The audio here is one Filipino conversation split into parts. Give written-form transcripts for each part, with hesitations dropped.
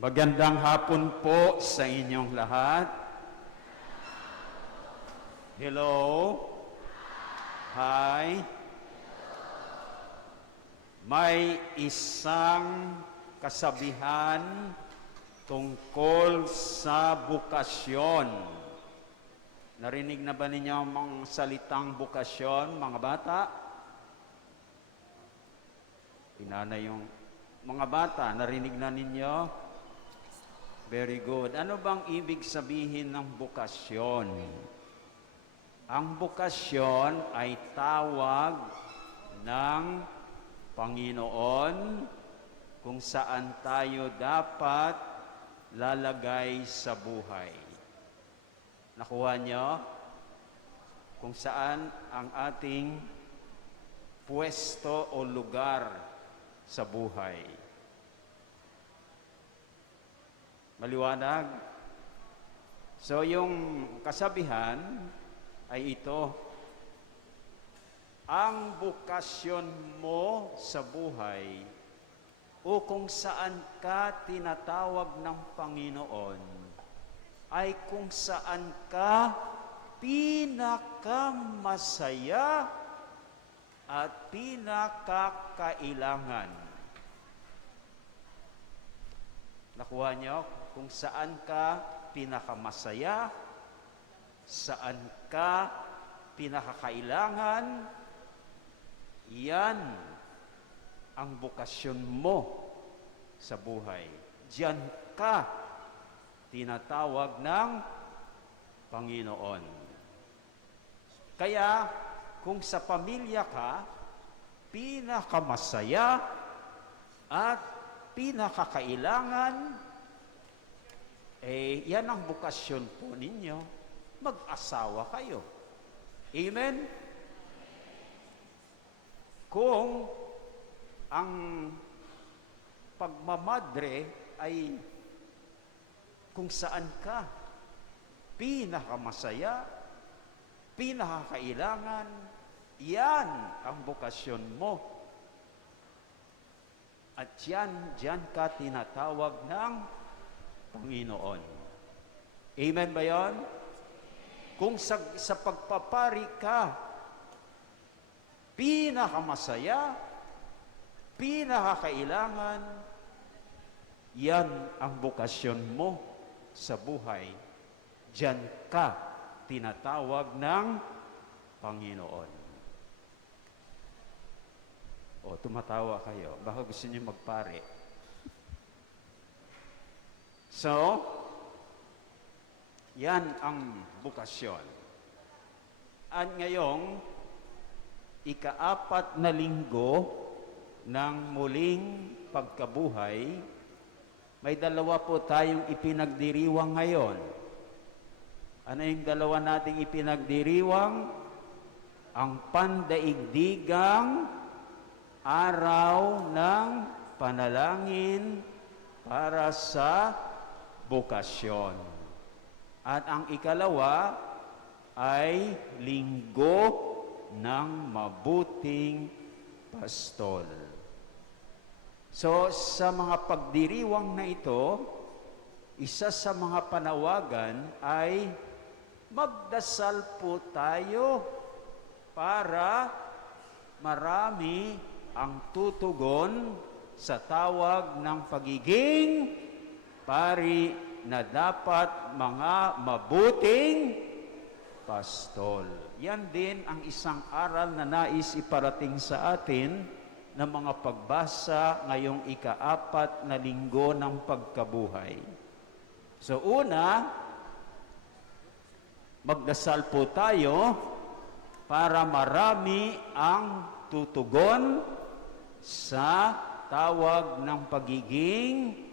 Magandang hapon po sa inyong lahat. Hello. Hi. May isang kasabihan tungkol sa bukasyon. Narinig na ba ninyo ang mga salitang bukasyon, mga bata? Inana yung mga bata, narinig na ninyo? Very good. Ano bang ibig sabihin ng bukasyon? Ang bukasyon ay tawag ng Panginoon kung saan tayo dapat lalagay sa buhay. Nakuha nyo? Kung saan ang ating pwesto o lugar sa buhay. Maliwanag? So, yung kasabihan ay ito. Ang bukasyon mo sa buhay o kung saan ka tinatawag ng Panginoon ay kung saan ka pinakamasaya at pinakakailangan. Nakuha niyo? Kung saan ka pinakamasaya, saan ka pinakakailangan, yan ang bukasyon mo sa buhay. Diyan ka tinatawag ng Panginoon. Kaya, kung sa pamilya ka, pinakamasaya at pinakakailangan, yan ang bukasyon po ninyo. Mag-asawa kayo. Amen? Kung ang pagmamadre ay kung saan ka pinakamasaya, pinakakailangan, yan ang bukasyon mo. At diyan ka tinatawag ng Panginoon. Amen ba yan? Kung sa pagpapari ka, pinakamasaya, pinakakailangan, yan ang bukasyon mo sa buhay. Diyan ka tinatawag ng Panginoon. O, tumatawa kayo. Baka gusto niyo magpare. So, yan ang bukasyon. At ngayong ika-4 na linggo ng muling pagkabuhay, may 2 po tayong ipinagdiriwang ngayon. Ano yung 2 nating ipinagdiriwang? Ang pandaigdigang araw ng panalangin para sa bukasyon. At ang ikalawa ay linggo ng mabuting pastol. So, sa mga pagdiriwang na ito, isa sa mga panawagan ay magdasal po tayo para marami ang tutugon sa tawag ng pagiging pari na dapat mga mabuting pastol. Yan din ang isang aral na nais iparating sa atin ng mga pagbasa ngayong ika-4 na linggo ng pagkabuhay. So una, magdasal po tayo para marami ang tutugon sa tawag ng pagiging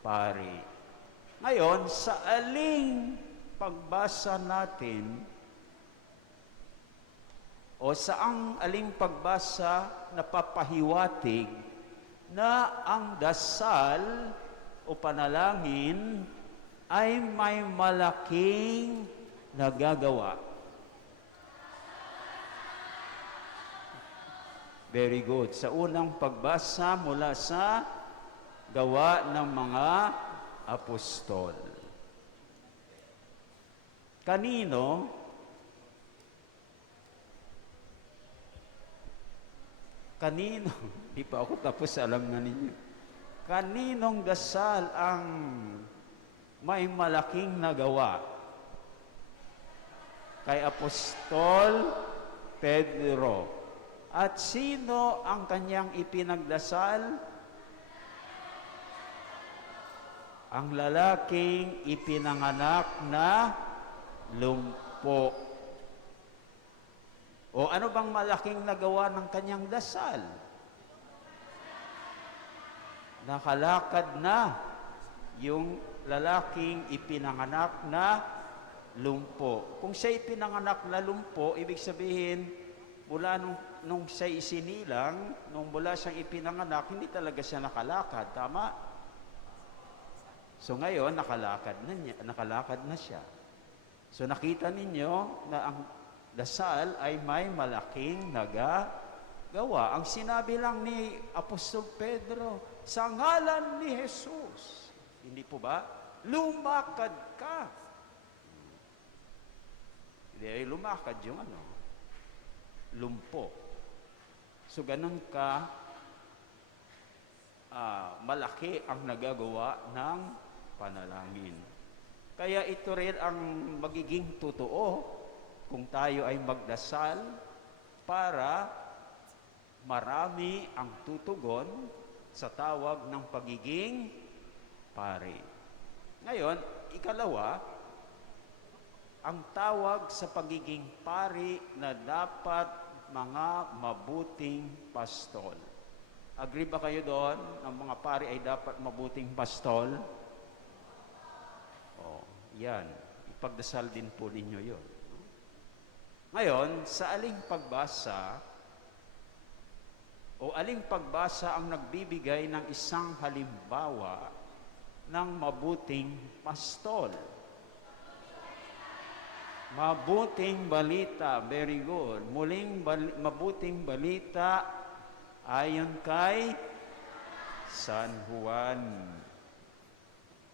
pari. Ngayon, sa aling pagbasa natin o saang aling pagbasa na papahiwatig na ang dasal o panalangin ay may malaking nagagawa. Very good. Sa unang pagbasa mula sa Gawa ng mga apostol. Kanino? Kanino? Di pa ako tapos, alam na ninyo. Kaninong dasal ang may malaking nagawa? Kay Apostol Pedro. At sino ang kanyang ipinagdasal? Ang lalaking ipinanganak na lumpo. O ano bang malaking nagawa ng kanyang dasal? Nakalakad na yung lalaking ipinanganak na lumpo. Kung siya ipinanganak na lumpo, ibig sabihin, mula nung siya isinilang, nung mula siyang ipinanganak, hindi talaga siya nakalakad. Tama? So ngayon, nakalakad na siya. So nakita ninyo na ang dasal ay may malaking nagagawa. Ang sinabi lang ni Apostol Pedro, sa ngalan ni Jesus. Hindi po ba? Lumakad ka. Hindi ay lumakad yung lumpo. So ganun ka malaki ang nagagawa ng panalangin. Kaya ito rin ang magiging totoo kung tayo ay magdasal para marami ang tutugon sa tawag ng pagiging pari. Ngayon, ikalawa, ang tawag sa pagiging pari na dapat mga mabuting pastol. Agree ba kayo doon? Ang mga pari ay dapat mabuting pastol? Oh, yan. Ipagdasal din po ninyo yun. Ngayon, sa aling pagbasa ang nagbibigay ng isang halimbawa ng mabuting pastol? Mabuting balita, very good. Muling mabuting balita ayon kay San Juan.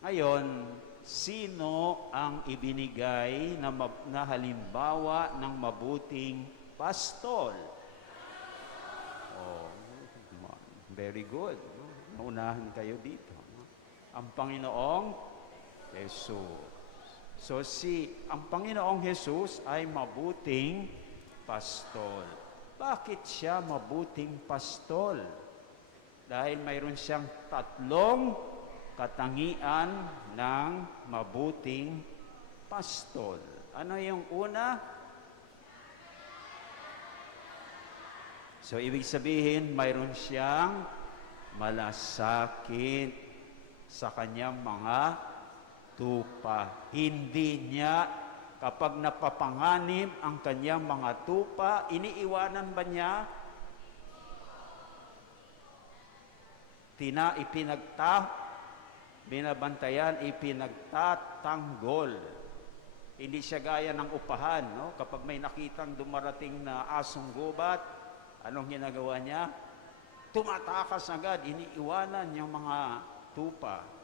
Ngayon, sino ang ibinigay na halimbawa ng mabuting pastol? Oh, very good. Naunahan kayo dito. Ang Panginoong Jesus. So ang Panginoong Jesus ay mabuting pastol. Bakit siya mabuting pastol? Dahil mayroon siyang tatlong katangian ng mabuting pastol. Ano yung una? So ibig sabihin, mayroon siyang malasakit sa kanyang mga tupa. Hindi niya, kapag napapanganib ang kanyang mga tupa, iniiwanan ba niya? Binabantayan, ipinagtatanggol. Hindi siya gaya ng upahan, no? Kapag may nakitang dumarating na asong gubat, anong ginagawa niya? Tumatakas agad, iniiwanan yung mga tupa.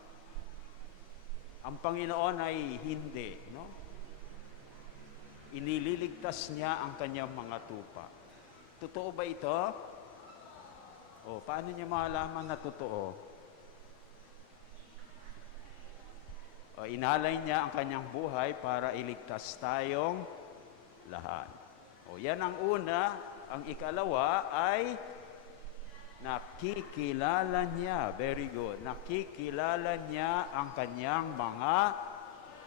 Ang Panginoon ay hindi, no? Inililigtas niya ang kanyang mga tupa. Totoo ba ito? O, paano niya malaman na totoo? O, inalay niya ang kanyang buhay para iligtas tayong lahat. O, yan ang una. Ang ikalawa ay nakikilala niya. Very good. Nakikilala niya ang kanyang mga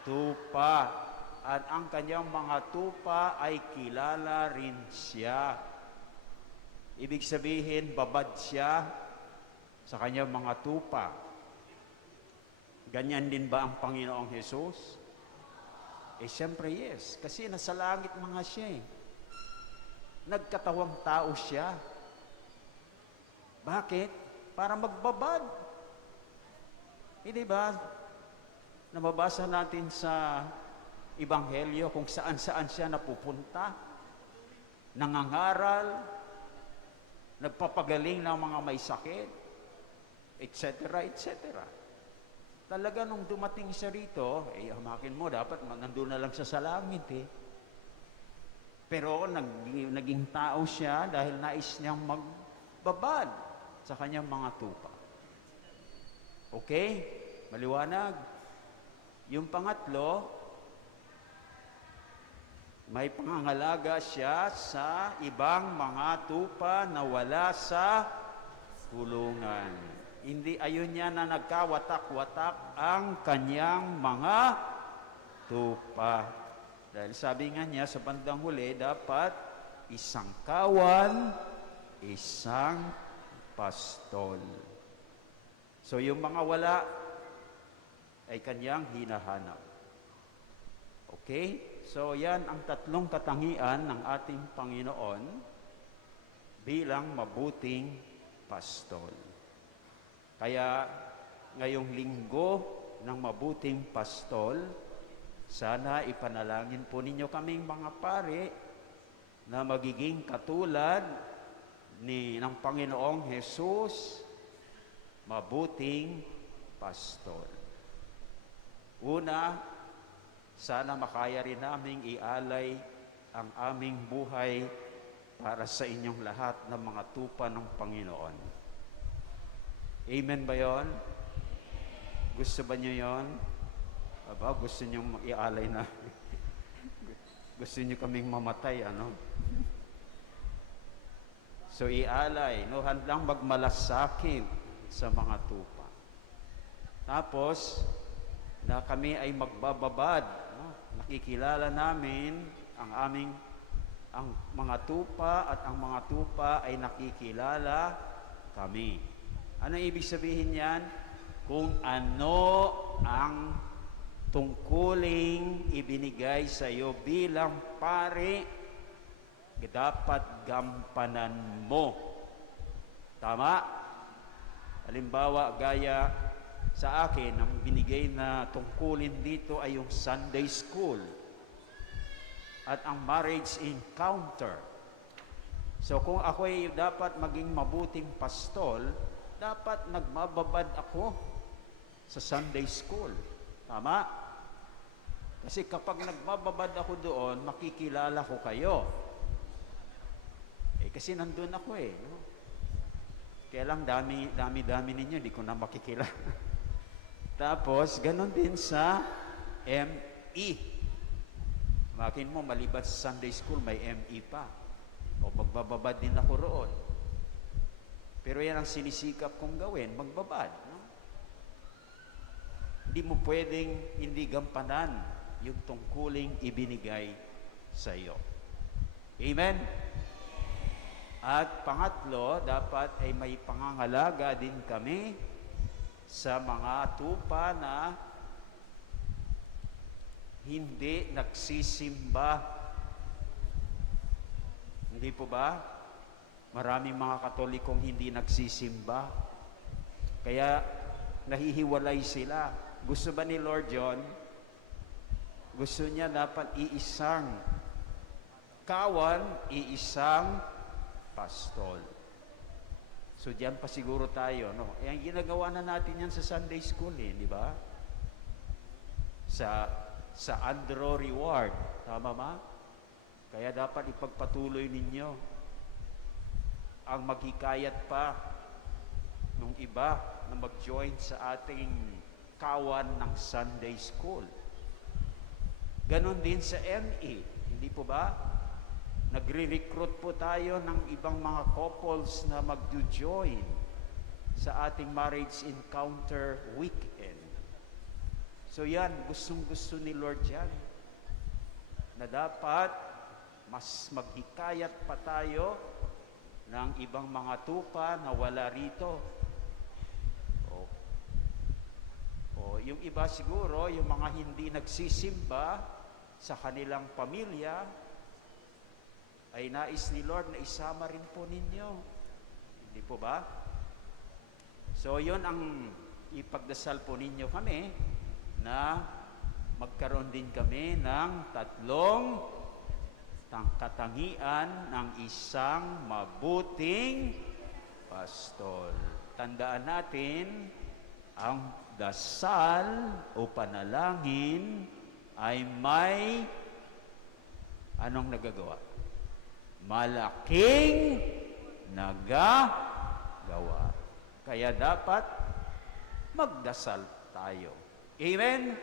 tupa. At ang kanyang mga tupa ay kilala rin siya. Ibig sabihin, babad siya sa kanyang mga tupa. Ganyan din ba ang Panginoong Jesus? Siyempre yes. Kasi nasa langit mga siya eh. Nagkatawang tao siya. Bakit? Para magbabad. Hindi ba? Nababasa natin sa Ebanghelyo kung saan-saan siya napupunta, nangangaral, nagpapagaling ng mga may sakit, etc., etc. Talaga nung dumating siya rito, hamakin mo, dapat nandun na lang siya sa langit eh. Pero naging tao siya dahil nais niyang magbabad sa kanyang mga tupa. Okay? Maliwanag. Yung pangatlo, may pangangalaga siya sa ibang mga tupa na wala sa kulungan. Hindi ayon niya na nagkawatak-watak ang kanyang mga tupa. Dahil sabi nga niya sa bandang huli, dapat isang kawan, isang pastol. So yung mga wala ay kanyang hinahanap. Okay? So yan ang tatlong katangian ng ating Panginoon bilang mabuting pastol. Kaya ngayong linggo ng mabuting pastol, sana ipanalangin po ninyo kaming mga pare na magiging katulad ng Panginoong Jesus, mabuting pastol. Una, sana makaya rin naming ialay ang aming buhay para sa inyong lahat ng mga tupa ng Panginoon. Amen ba yon? Gusto ba nyo yon? Aba, gusto nyo ialay na? Gusto nyo kaming mamatay, ano? So, ialay, no? Handang magmalasakit sa mga tupa. Tapos, na kami ay magbababad, no? Nakikilala namin ang mga tupa at ang mga tupa ay nakikilala kami. Ano ibig sabihin yan? Kung ano ang tungkuling ibinigay sa iyo bilang pare, dapat gampanan mo. Tama? Halimbawa, gaya sa akin, ang binigay na tungkulin dito ay yung Sunday School at ang marriage encounter. So kung ako ay dapat maging mabuting pastol, dapat nagmababad ako sa Sunday School. Tama? Kasi kapag nagmababad ako doon, makikilala ko kayo. Kasi nandun ako eh. No? Kaya lang dami ninyo, di ko na makikilala. Tapos, ganon din sa ME. Makin mo, maliban sa Sunday School, may ME pa. O magbababad din ako roon. Pero yan ang sinisikap kong gawin, magbabad. No? Hindi mo pwedeng hindi gampanan yung tungkuling ibinigay sa iyo. Amen? At pangatlo, dapat ay may pangangalaga din kami sa mga tupa na hindi nagsisimba. Hindi po ba? Maraming mga Katolikong hindi nagsisimba. Kaya nahihiwalay sila. Gusto ba ni Lord John? Gusto niya dapat iisang kawan, iisang pastol. So diyan pa siguro tayo, no? Ang ginagawa na natin yan sa Sunday School, di ba? Sa Andro Reward, tama ba? Kaya dapat ipagpatuloy ninyo ang maghikayat pa nung iba na mag-join sa ating kawan ng Sunday School. Ganon din sa ME, hindi po ba? Nagre-recruit po tayo ng ibang mga couples na mag-join sa ating marriage encounter weekend. So yan, gustong-gusto ni Lord yan, na dapat mas maghikayat pa tayo ng ibang mga tupa na wala rito. O yung iba siguro, yung mga hindi nagsisimba sa kanilang pamilya, ay nais ni Lord na isama rin po ninyo. Hindi po ba? So yun ang ipagdasal po ninyo kami, na magkaroon din kami ng tatlong katangian ng isang mabuting pastol. Tandaan natin, ang dasal o panalangin ay may anong nagagawa? Malaking nagagawa. Kaya dapat magdasal tayo. Amen?